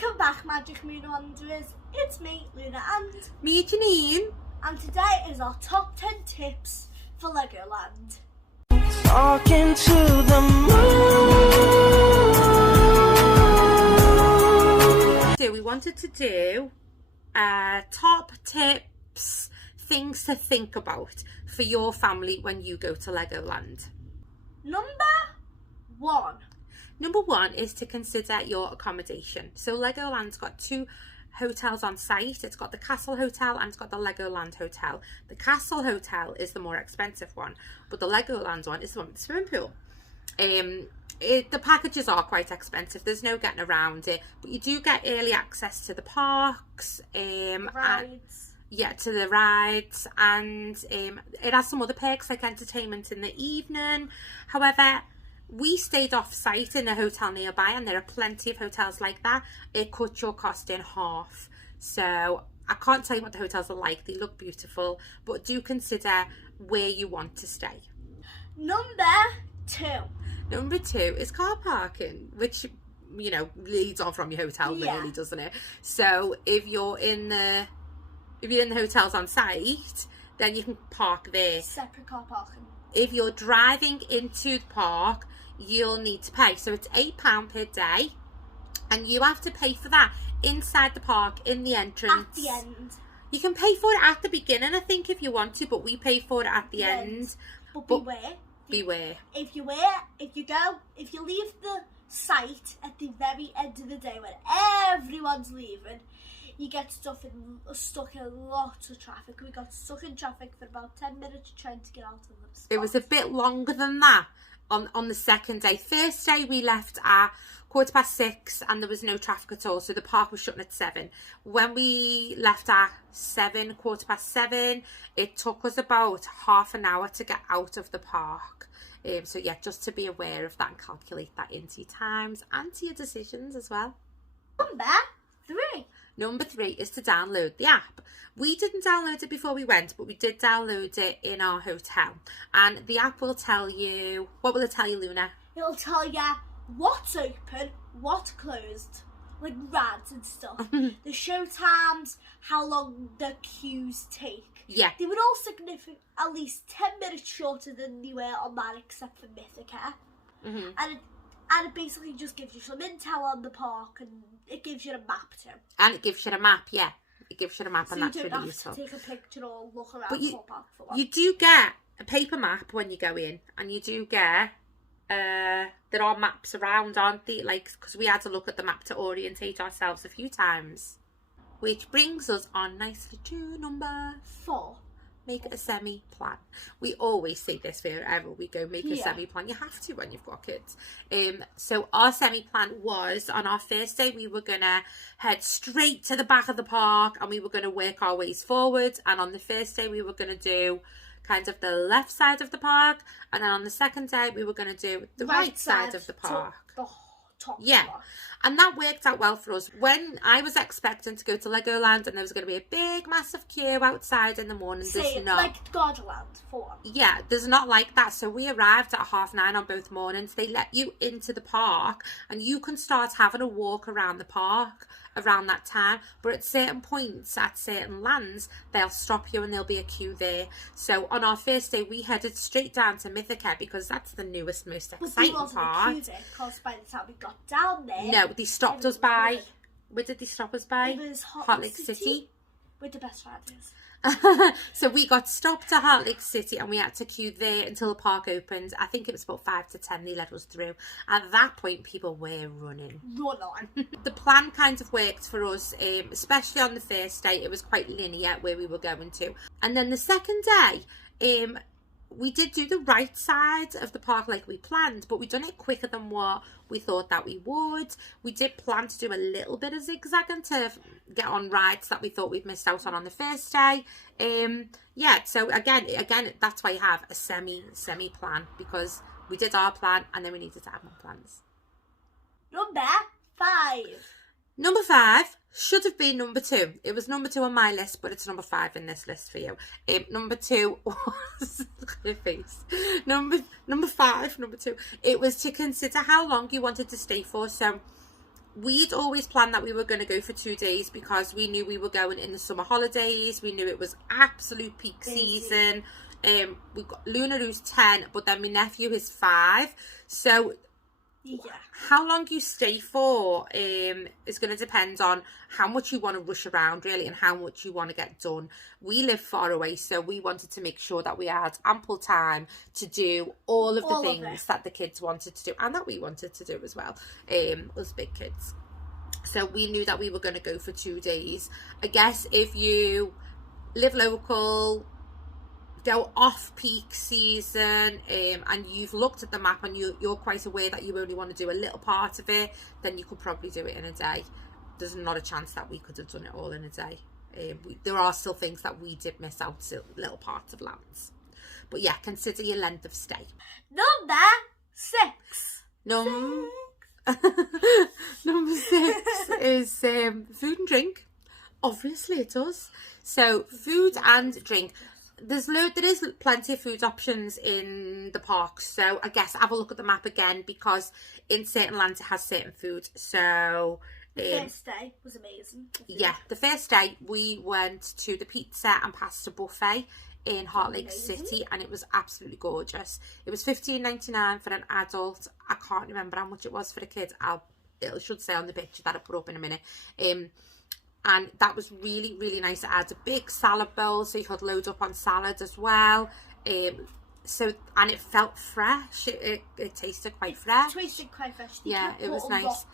Welcome back, Magic Moon Wanderers. It's me, Luna, and me, Jeneen. And today is our top 10 tips for Legoland. Talking to the moon. So we wanted to do top tips, things to think about for your family when you go to Legoland. Number one is to consider your accommodation. So Legoland's got 2 hotels on site. It's got the Castle Hotel and it's got the Legoland Hotel. The Castle Hotel is the more expensive one, but the Legoland one is the one with the swimming pool. The packages are quite expensive. There's no getting around it, but you do get early access to the parks. Rides. To the rides, and it has some other perks like entertainment in the evening. However, we stayed off site in a hotel nearby, and there are plenty of hotels like that. It cut your cost in half. So I can't tell you what the hotels are like. They look beautiful, but do consider where you want to stay. Number two is car parking, which, you know, leads on from your hotel, really, doesn't it? So if you're in the hotels on site, then you can park there. Separate car parking. If you're driving into the park, you'll need to pay. So it's £8 per day, and you have to pay for that inside the park, in the entrance. At the end. You can pay for it at the beginning, I think, if you want to, but we pay for it at the end. But beware. If you leave the site at the very end of the day when everyone's leaving, you get stuck in lots of traffic. We got stuck in traffic for about 10 minutes trying to get out of the spot. It was a bit longer than that on the second day. First day we left at 6:15 and there was no traffic at all, so the park was shutting at 7. When we left at 7:15, it took us about half an hour to get out of the park. So yeah, just to be aware of that and calculate that into your times and to your decisions as well. Number three is to download the app. We didn't download it before we went, but we did download it in our hotel. And the app will tell you, what will it tell you, Luna? It'll tell you what's open, what's closed, like rides and stuff. The show times, how long the queues take. Yeah. They were all significant, at least 10 minutes shorter than they were on that, except for Mythica. Mm-hmm. And it basically just gives you some intel on the park, and it gives you a map too. And it gives you a map, yeah. It gives you a map, so and that's really useful. So you don't have to take a picture or look around but the park for one. You do get a paper map when you go in, and you do get, there are maps around, aren't they? Like, because we had to look at the map to orientate ourselves a few times. Which brings us on nicely to number 4. Make a semi-plan. We always say this wherever we go, make a semi-plan. You have to when you've got kids. So our semi-plan was, on our first day, we were going to head straight to the back of the park and we were going to work our ways forward. And on the first day, we were going to do kind of the left side of the park. And then on the second day, we were going to do the right side of the park. Yeah, and that worked out well for us. When I was expecting to go to Legoland and there was going to be a big massive queue outside in the morning, there's not like Gardaland for one. Yeah, there's not like that. So we arrived at 9:30 on both mornings. They let you into the park and you can start having a walk around the park around that time, but at certain points at certain lands they'll stop you and there'll be a queue there. So on our first day we headed straight down to Mythica because that's the newest, most exciting part. But there wasn't a queue there because by the time we got down there, no, they stopped us by, where did they stop us by? It was Heart Lake City with the best riders. So we got stopped at Heart Lake City and we had to queue there until the park opened. I think it was about 5 to 10 they let us through. At that point people were running. The plan kind of worked for us, especially on the first day. It was quite linear where we were going to. And then the second day, we did do the right side of the park like we planned, but we done it quicker than what we thought that we would. We did plan to do a little bit of zigzagging to get on rides that we thought we'd missed out on the first day. So again, that's why you have a semi plan, because we did our plan and then we needed to add more plans. Number 5 should have been number 2. It was number 2 on my list, but it's number 5 in this list for you. Number 2 was look at her face. Number 5, number 2. It was to consider how long you wanted to stay for. So we'd always planned that we were going to go for 2 days because we knew we were going in the summer holidays. We knew it was absolute peak season. We've got Luna, who's 10, but then my nephew is 5. So how long you stay for is going to depend on how much you want to rush around, really, and how much you want to get done. We live far away, so we wanted to make sure that we had ample time to do all of the things that the kids wanted to do and that we wanted to do as well, us big kids. So we knew that we were going to go for 2 days. I guess if you live local, go off peak season, and you've looked at the map and you're quite aware that you only want to do a little part of it, then you could probably do it in a day. There's not a chance that we could have done it all in a day. There are still things that we did miss out, still little parts of lands. But yeah, consider your length of stay. Number 6. Number 6 is food and drink. Obviously it does. So food and drink. There is plenty of food options in the parks, so I guess have a look at the map again, because in certain lands it has certain food. So the first day was amazing. Yeah, the first day we went to the pizza and pasta buffet in Heart Lake City, and it was absolutely gorgeous. It was $15.99 for an adult. I can't remember how much it was for a kid. It should say on the picture that I put up in a minute. And that was really, really nice. It had a big salad bowl, so you could load up on salad as well. And it felt fresh. It tasted quite fresh. It tasted quite fresh. Yeah, it was nice.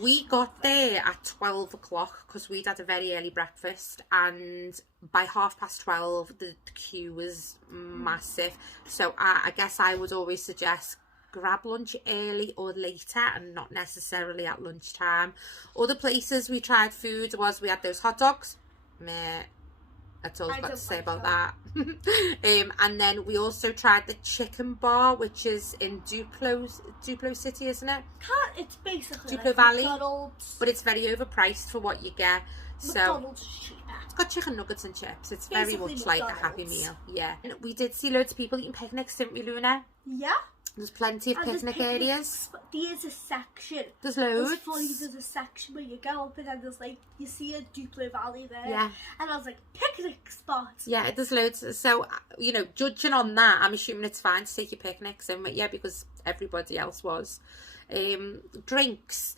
We got there at 12 o'clock because we'd had a very early breakfast, and by 12:30 the queue was massive. So I guess I would always suggest grab lunch early or later and not necessarily at lunchtime. Other places we tried food we had those hot dogs. Meh. That's all I've got to say about that. And then we also tried the chicken bar, which is in Duplo City, isn't it? It's basically Duplo like Valley, McDonald's. But it's very overpriced for what you get. McDonald's is cheaper. It's got chicken nuggets and chips. It's Basically very much like a Happy Meal. Yeah. And we did see loads of people eating picnics, didn't we, Luna? Yeah. There's plenty of picnic areas. There's a section. There's loads. It's funny, there's a section where you go up and then there's like, you see a Duplo Valley there. Yeah. And I was like, picnic spots. Yeah, there's loads. So, judging on that, I'm assuming it's fine to take your picnics in. But yeah, because everybody else was. Drinks.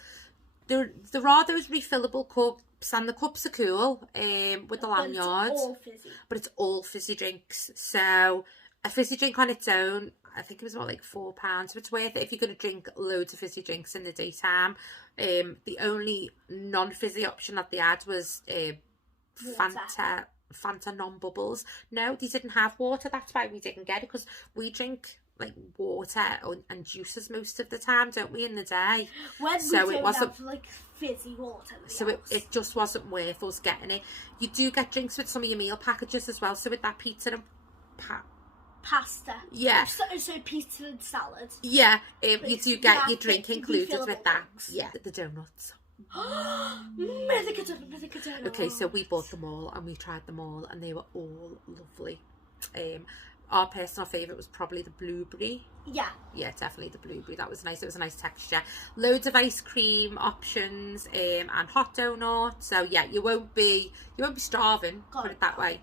There are those refillable cups, and the cups are cool with the lanyard. It's all fizzy. But it's all fizzy drinks. So a fizzy drink on its own, I think it was about like £4, so it's worth it if you're going to drink loads of fizzy drinks in the daytime. The only non-fizzy option that they had was Fanta non-bubbles. No, they didn't have water. That's why we didn't get it, because we drink like water and juices most of the time, don't we, in the day? It wasn't like fizzy water. So it just wasn't worth us getting it. You do get drinks with some of your meal packages as well. So with that pizza and pasta. Yeah. So pizza and salad. Yeah. You do get your drink included with that. Drinks. Yeah. The donuts. Mythica donut. Okay, so we bought them all and we tried them all, and they were all lovely. Our personal favourite was probably the blueberry. Yeah. Yeah, definitely the blueberry. That was nice. It was a nice texture. Loads of ice cream options, and hot donuts. So yeah, you won't be starving. Put it that way.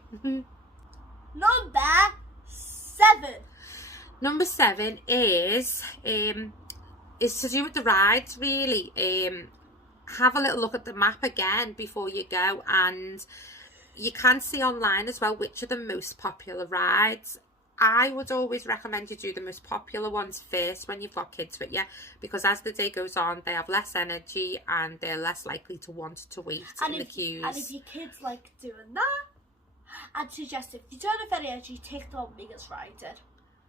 Number 7 is to do with the rides, really. Have a little look at the map again before you go, and you can see online as well which are the most popular rides. I would always recommend you do the most popular ones first when you've got kids with you, because as the day goes on, they have less energy and they're less likely to want to wait in the queues. And if your kids like doing that, I'd suggest if you don't have any energy, take the one biggest ride.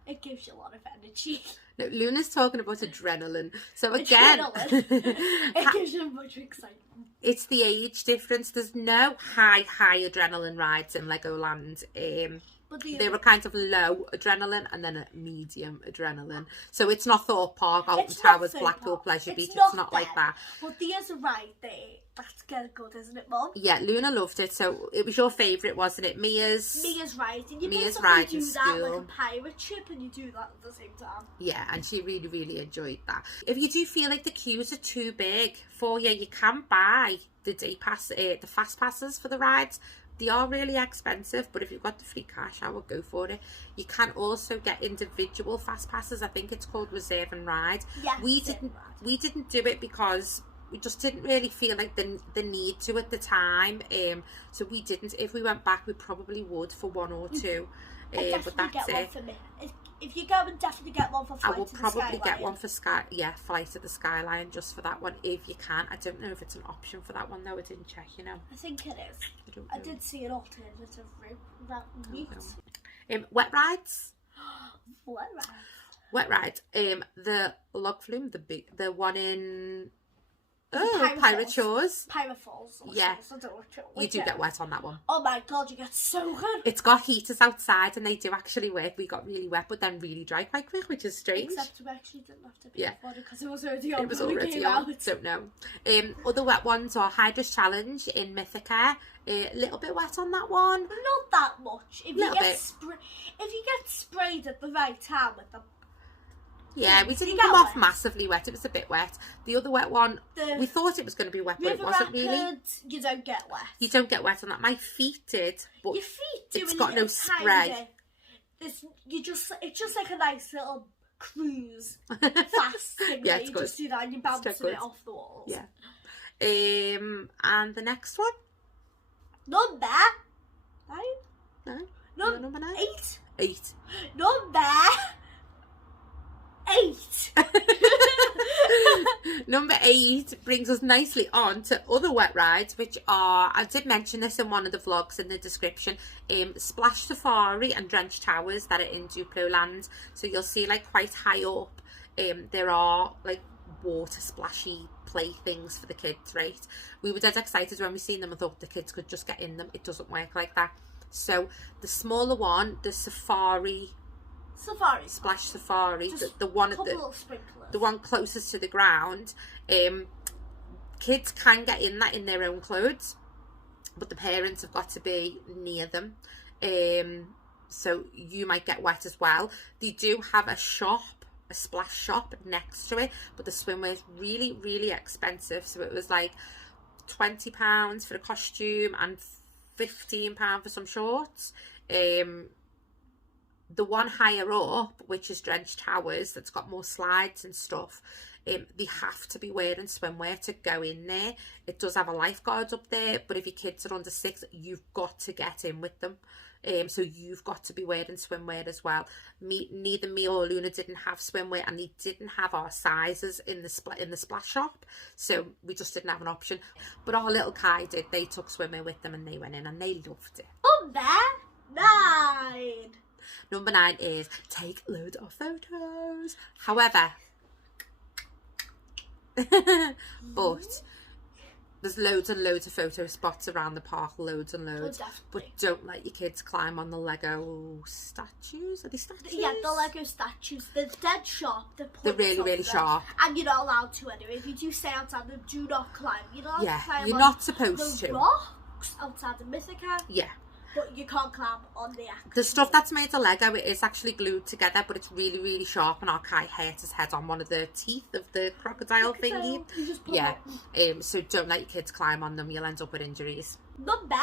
It gives you a lot of energy. No, Luna's talking about adrenaline. So again, it gives you much excitement. It's the age difference. There's no high adrenaline rides in Legoland. But they were kind of low adrenaline and then a medium adrenaline. So it's not Thorpe Park, Alton Towers, Blackpool Pleasure Beach. It's not like that. But there's a ride there That's good, isn't it, Mum? Yeah, Luna loved it. So it was your favourite, wasn't it? Mia's ride. And you Mia's basically ride do in that school. like a pirate ship, and you do that at the same time. Yeah, and she really, really enjoyed that. If you do feel like the queues are too big for you, you can buy the day pass, the fast passes for the rides. They are really expensive, but if you've got the free cash, I would go for it. You can also get individual fast passes. I think it's called Reserve and Ride. Yeah, we didn't do it because we just didn't really feel like the need to at the time. So we didn't. If we went back, we probably would for one or two. But that's one it. for me. If you go, and definitely get one for Flight I will to the probably get Skyline. one for Flight of the Skyline, just for that one if you can. I don't know if it's an option for that one though. I didn't check, you know. I think it is. I did see an alternative route. Wet rides. What ride? Wet rides. The log flume, the one in Pirate Shores. Pirate Falls. Yeah. Shores, I don't know You do get wet on that one. Oh my god, you get so good. It's got heaters outside and they do actually work. We got really wet, but then really dry quite quick, which is strange. Except we actually didn't have to pay for it because it was already on. It was already on. Don't know. Other wet ones are Hydrus Challenge in Mythica. A little bit wet on that one. Not that much. If Little you bit. if you get sprayed at the right time with them. Yeah, we didn't You come get off wet. massively wet. It was a bit wet. The other wet one, we thought it was going to be wet, but it River wasn't really. Rapids, you don't get wet. You don't get wet on that. My feet did, but Your feet do. it's and got you no get spray. tiny. It's just like a nice little cruise fast thing. Yeah, that it's you good. just do that and you bounce quite it good. off the walls. Yeah. And the next one? Number 9. No. No, Number 9? 8. 8. Number 8. Number 8 brings us nicely on to other wet rides, which are, I did mention this in one of the vlogs in the description, Splash Safari and Drench Towers that are in Duplo Land. So you'll see like quite high up, there are like water splashy playthings for the kids, right? We were dead excited when we seen them and thought the kids could just get in them. It doesn't work like that. So the smaller one, the Safari, Splash Safari, the one at the one closest to the ground, kids can get in that in their own clothes, but the parents have got to be near them, so you might get wet as well. They do have a splash shop next to it, but the swimwear is really, really expensive. So it was like £20 for a costume and £15 for some shorts. The one higher up, which is Drench Towers, that's got more slides and stuff, they have to be wearing swimwear to go in there. It does have a lifeguard up there, but if your kids are under 6, you've got to get in with them. So you've got to be wearing swimwear as well. Neither me or Luna didn't have swimwear, and they didn't have our sizes in the splash shop, so we just didn't have an option. But our little Kai did. They took swimwear with them and they went in and they loved it. Number 9. Number 9 is take loads of photos. However, but there's loads and loads of photo spots around the park, loads and loads. Oh, but don't let your kids climb on the Lego statues. Are they statues? Yeah, the Lego statues. They're dead sharp. They're really, really sharp. And you're not allowed to anyway. If you do stay outside them, do not climb. You're not allowed to climb you're on not supposed the to. rocks outside of Mythica. Yeah. But you can't climb on the actual. The stuff that's made of Lego, it is actually glued together, but it's really, really sharp, and our Kai hurt his head on one of the teeth of the crocodile thingy. You just pull Yeah. it. So don't let your kids climb on them. You'll end up with injuries. Number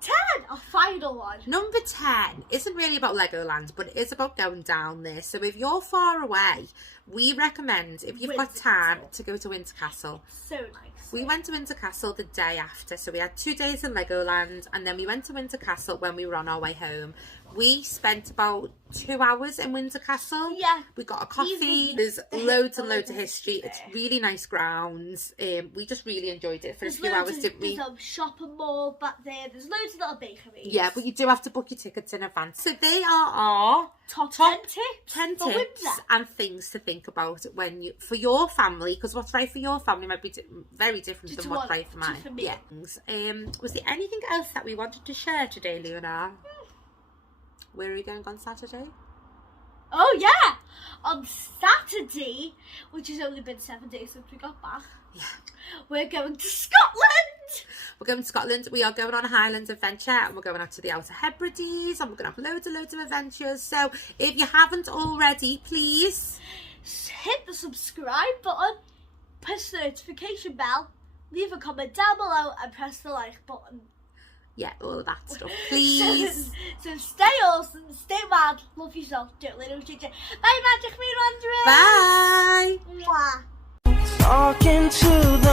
10, our final one. Number 10 isn't really about Legoland, but it is about going down there. So if you're far away, we recommend, if you've got Windsor time, Castle. to go to Windsor Castle. So nice. We went to Windsor Castle the day after, so we had 2 days in Legoland, and then we went to Windsor Castle when we were on our way home. We spent about 2 hours in Windsor Castle. Yeah. We got a coffee. There's loads and loads of history. It's really nice grounds. We just really enjoyed it for a few hours, didn't we? There's a shopping mall back there. There's loads of little bakeries. Yeah, but you do have to book your tickets in advance. So they are our Top 10 tips. 10 for tips Windsor. and things to think about when you, for your family, because what's right for your family might be very different than what's right for mine. For me. Yeah. Was there anything else that we wanted to share today, Luna? Where are we going on Saturday? Oh yeah, on Saturday, which has only been 7 days since we got back. Yeah. We're going to Scotland. We're going to Scotland. We are going on a Highlands adventure, and we're going out to the Outer Hebrides, and we're going to have loads of adventures. So if you haven't already, please hit the subscribe button, press the notification bell, leave a comment down below, and press the like button. Yeah, all of that stuff, please. So stay awesome, stay mad, love yourself, don't let it change. Bye, Magic Me Wanderers. Bye. Mwah. Talking to the